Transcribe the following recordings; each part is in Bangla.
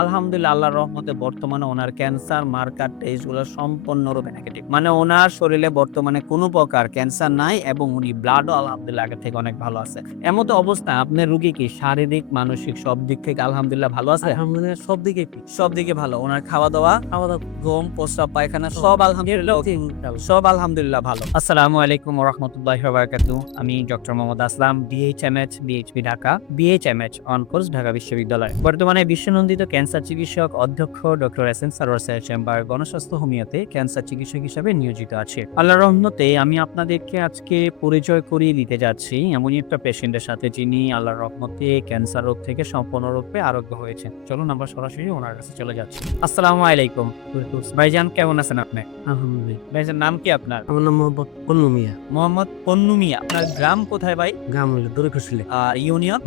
আলহামদুলিল্লাহ আল্লাহর রহমতে বর্তমানে ওনার ক্যান্সার মার্কার টেস্টগুলো সম্পূর্ণরূপে নেগেটিভ। মানে ওনার শরীরে বর্তমানে কোনো প্রকার ক্যান্সার নাই এবং উনি ব্লাডও আলহামদুলিল্লাহ আগের থেকে অনেক ভালো আছে। এমতো অবস্থায় আপনার রোগী কি শারীরিক, মানসিক সব দিক থেকে আলহামদুলিল্লাহ ভালো আছে? আলহামদুলিল্লাহ সব দিকেই ঠিক। সব দিকে ভালো। ওনার খাওয়া-দাওয়া, খাওয়া-দাওয়া ঘুম, প্রস্রাব, পায়খানা সব আলহামদুলিল্লাহ ওকে। সব আলহামদুলিল্লাহ ভালো। আসসালামু আলাইকুম ওয়া রাহমাতুল্লাহি ওয়া বারাকাতুহু। আমি doctor Mohammad Aslam, BHMH, BHP Dhaka, BHMH on course Dhaka বিশ্ববিদ্যালয়। বর্তমানে বিশ্বনন্দিত ক্যান্সার চিকিৎসক অধ্যক্ষ ডক্টর এস এম সারোয়ার স্যারের চেম্বার গণস্বাস্থ্য হোমিওতে ক্যান্সার চিকিৎসক হিসেবে নিয়োজিত আছি। আল্লাহর রহমতে আমি আপনাদেরকে আজকে পরিচয় করিয়ে দিতে যাচ্ছি এমনই একটা পেশেন্টের সাথে যিনি আল্লাহর রহমতে ক্যান্সার রোগ থেকে সম্পূর্ণরূপে আরোগ্য হয়েছেন। চলুন আমরা সরাসরি ওনার কাছে চলে যাচ্ছি। আসসালামু আলাইকুম। ভাইজান কেমন আছেন আপনি? আলহামদুলিল্লাহ। ভাইজান নাম কি আপনার? আমার নাম মোহাম্মদ পন্নু মিয়া। মোহাম্মদ পন্নু মিয়া। আপনার গ্রাম কোথায় ভাই? গ্রাম হইলো দড়িকুশলী, ইউনিয়ন?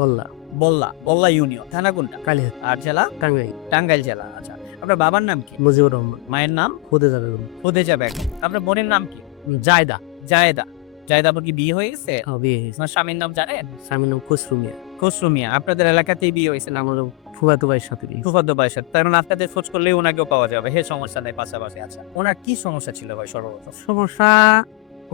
বল্লা, বল্লা ইউনিয়ন। থানা কোনটা? কালিহাত, আর জেলা? টাঙ্গাইল, টাঙ্গাইল জেলা। আচ্ছা। আপনার বাবার নাম কি? মুজিবুর রহমান, মায়ের নাম? খুদেজা বেগম, খুদেজা বেগম। আপনার বোনের নাম কি? জায়দা। জায়েদা। জায়েদা আপুর কি বিয়ে হয়ে গেছে? বিয়ে হয়েছে। আপনার স্বামীর নাম জানেন? স্বামীর নাম খসরু মিয়া। খসরু মিয়া। আপনাদের এলাকাতেই বিয়ে হয়েছে না? আমার ফুফাতো ভাইয়ের সাথে বিয়ে হয়েছে। ফুফাতো ভাইয়ের সাথে। তার মানে আপনাদের খোঁজ করলেই ওনাকেও পাওয়া যাবে। সমস্যা নাই পাশাপাশি। আচ্ছা। ওনার কি সমস্যা ছিল ভাই সর্বপ্রথম? সমস্যা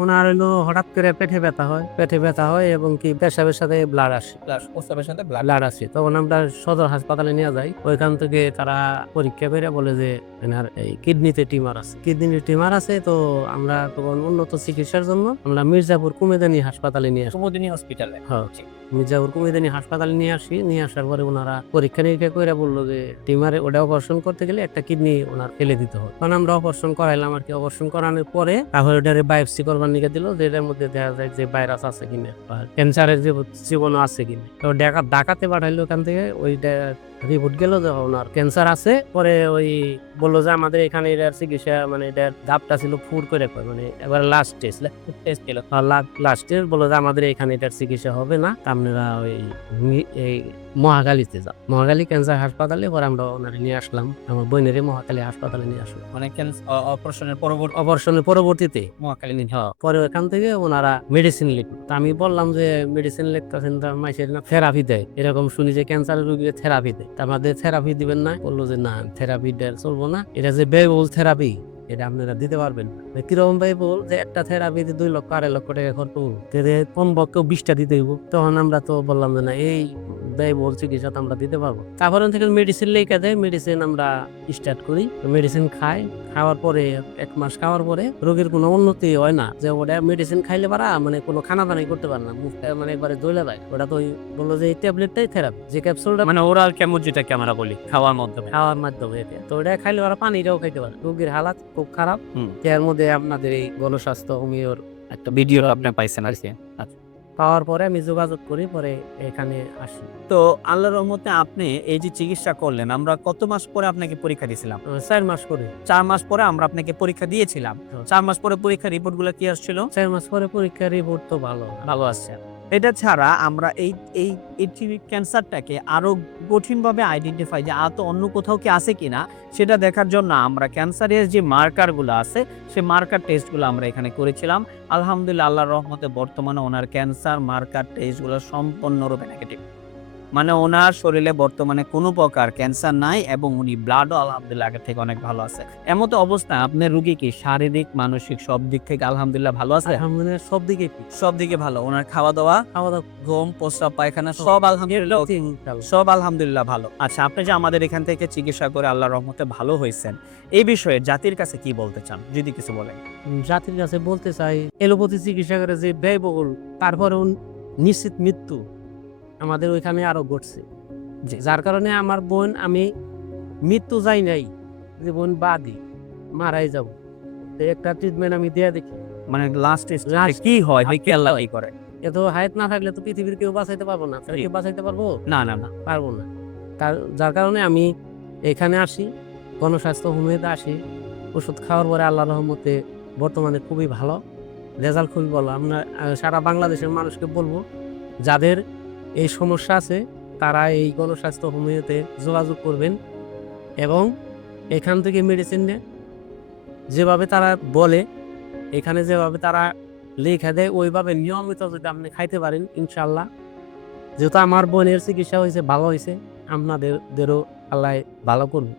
ওনার হইলো হঠাৎ করে পেটে ব্যথা হয় এবং কি পেশাবের সাথে ব্লাড আসে। প্লাস প্রস্রাবের সাথে ব্লাড। ব্লাড আসে, তখন আমরা সদর হাসপাতালে নিয়ে যাই। ওইখান থেকে তারা পরীক্ষা করে বলে যে এনার এই কিডনিতে টিমার আছে। তো আমরা তখন উন্নত চিকিৎসার জন্য আমরা মির্জাপুর কুমেদানি হাসপাতালে নিয়ে আসি। কুমুদিনী হসপিটালে। হ্যাঁ, মির্জাপুর কুমেদানি হাসপাতালে নিয়ে আসার পরে ওনারা পরীক্ষা নিরীক্ষা করে বললো যে টিমারে ওটা অপারেশন করতে গেলে একটা কিডনি ওনার ফেলে দিতে হবে। তখন আমরা অপারেশন করাইলাম আর কি। অপারেশন করানোর পরে তারপরে ওটারে বায়োপসি করবার নিয়ে দিল যে এটার মধ্যে দেখা যায় যে ভাইরাস আছে কিনা বা ক্যান্সারের যে জীবাণু আছে কিনা। তো ডাকাতে পাঠাইলো ওখান থেকে। ওইটা রিপোর্ট গেল যে ওনার ক্যান্সার আছে। পরে ওই বললো যে আমাদের এখানে এটার চিকিৎসা মানে এটার ধাপটা ছিল ফুর করে মানে এবার লাস্ট টেস্ট ছিল। লাস্ট টেস্ট বললো যে আমাদের এখানে এটার চিকিৎসা হবে না, আপনারা ওই এই মহাখালীতে যাও। মহাখালী ক্যান্সার হাসপাতালে পরে আমরা ওনারে নিয়ে আসলাম। আমার বোনের মহাখালী হাসপাতালে নিয়ে আসলাম মানে অপারেশনের পরবর্তীতে। মহাকালী নিধি। পরে ওখান থেকে ওনারা মেডিসিন লিখলো। তা আমি বললাম যে মেডিসিন লিখতেছেন মাইসের না থেরাপি দেয়, এরকম শুনি যে ক্যান্সারের রোগীকে থেরাপি দেয়। তা আমাদের থেরাপি দিবেন না? বললো যে না, থেরাপি চলবো না, এটা যে ব্যয়বহুল থেরাপি এটা আপনারা দিতে পারবেন না। কিরকম ভাই বল যে একটা থেরাপিতে 2 লক্ষ 2.5 লক্ষ টাকা খরচ করবো, কমপক্ষে 20টা দিতে হইব। তখন আমরা তো বললাম যে না, এই ব্যয়বহুল চিকিৎসা তো আমরা দিতে পারবো। তারপরে থেকে মেডিসিন লেখা দেয়, মেডিসিন আমরা স্টার্ট করি। মেডিসিন খাওয়ার পরে 1 মাস খাওয়ার পরে রোগীর কোনো উন্নতি হয় না। যে ওটা মেডিসিন খাইলে পারা মানে কোনো খানা দানাই করতে পারে না, মুখটা মানে একবারে জ্বলে যায়। ওটা তো বললো যে এই ট্যাবলেটটাই থেরাপি, যে ক্যাপসুলটা মানে ওরাল কেমো যেটাকে আমরা বলি খাওয়ার মাধ্যমে। এটা তো ওটা খাইলে ওরা পানিটাও খাইতে পারে। রোগীর হালাত খুব খারাপ। এর মধ্যে আপনাদের এই গণস্বাস্থ্য হোমিওর একটা ভিডিও আপনি পাইছেন আর কি। আচ্ছা। পাওয়ার পরে আমি যোগাযোগ করি, পরে এখানে আসি। তো আল্লাহর রহমতে আপনি এই যে চিকিৎসা করলেন, আমরা কত মাস পরে আপনাকে পরীক্ষা দিয়েছিলাম? 4 মাস করে। 4 মাস পরে আমরা আপনাকে পরীক্ষা দিয়েছিলাম। 4 মাস পরে পরীক্ষার রিপোর্টগুলো কি আসছিল? 4 মাস পরে পরীক্ষার রিপোর্ট তো ভালো আসছে। এটা ছাড়া আমরা এই এই ক্যান্সারটাকে আরো কঠিনভাবে আইডেন্টিফাই যে আদৌ অন্য কোথাও কি আছে কিনা সেটা দেখার জন্য আমরা ক্যান্সারের যে মার্কারগুলো আছে সেই মার্কার টেস্টগুলো আমরা এখানে করেছিলাম। আলহামদুলিল্লাহ আল্লাহর রহমতে বর্তমানে ওনার ক্যান্সার মার্কার টেস্টগুলো সম্পূর্ণরূপে নেগেটিভ। মানে ওনার শরীরে বর্তমানে কোনো প্রকার ক্যান্সার নাই এবং উনি ব্লাডও আলহামদুলিল্লাহ আগের থেকে অনেক ভালো আছে। এমতো অবস্থায় আপনার রোগী কি শারীরিক, মানসিক সব দিক থেকে আলহামদুলিল্লাহ ভালো আছে? আলহামদুলিল্লাহ সব দিকে ঠিক। সব দিকে ভালো। ওনার খাওয়া-দাওয়া, ঘুম, প্রস্রাব, পায়খানা সব আলহামদুলিল্লাহ ভালো। আচ্ছা, আপনি যে আমাদের এখান থেকে চিকিৎসা করে আল্লাহর রহমতে ভালো হয়েছেন, এই বিষয়ে জাতির কাছে কি বলতে চান? যদি কিছু বলেন। জাতির কাছে বলতে চাই, এলোপ্যাথি চিকিৎসা করে যে ব্যয়বহুল, তারপরেও নিশ্চিত মৃত্যু আমাদের ওইখানে আরো ঘটছে। যার কারণে আমার বোন, আমি মৃত্যু যাই নাই, যে বোন বাদী মারাই যাব, একটা ট্রিটমেন্ট আমি দেয়া দেখি। মানে লাস্ট কি হয় কি আল্লাহ কি করে? এত হায়াত না থাকলে তো পৃথিবীর কেউ বাঁচাইতে পারবো না। কেউ বাঁচাইতে পারবো? না পারবো না। যার কারণে আমি এখানে আসি, গণস্বাস্থ্য হোমিওতে আসি। ওষুধ খাওয়ার পরে আল্লাহর রহমতে বর্তমানে খুবই ভালো রেজাল্ট, খুবই ভালো। আমরা সারা বাংলাদেশের মানুষকে বলবো, যাদের এই সমস্যা আছে তারা এই গণস্বাস্থ্য হোমিওতে যোগাযোগ করবেন এবং এখান থেকে মেডিসিন নেন। যেভাবে তারা বলে, এখানে যেভাবে তারা লেখা দেয়, ওইভাবে নিয়মিত যদি আপনি খাইতে পারেন, ইনশাল্লাহ, যেহেতু আমার বোনের চিকিৎসা হয়েছে, ভালো হয়েছে, আপনাদেরও আল্লাহ ভালো করুন।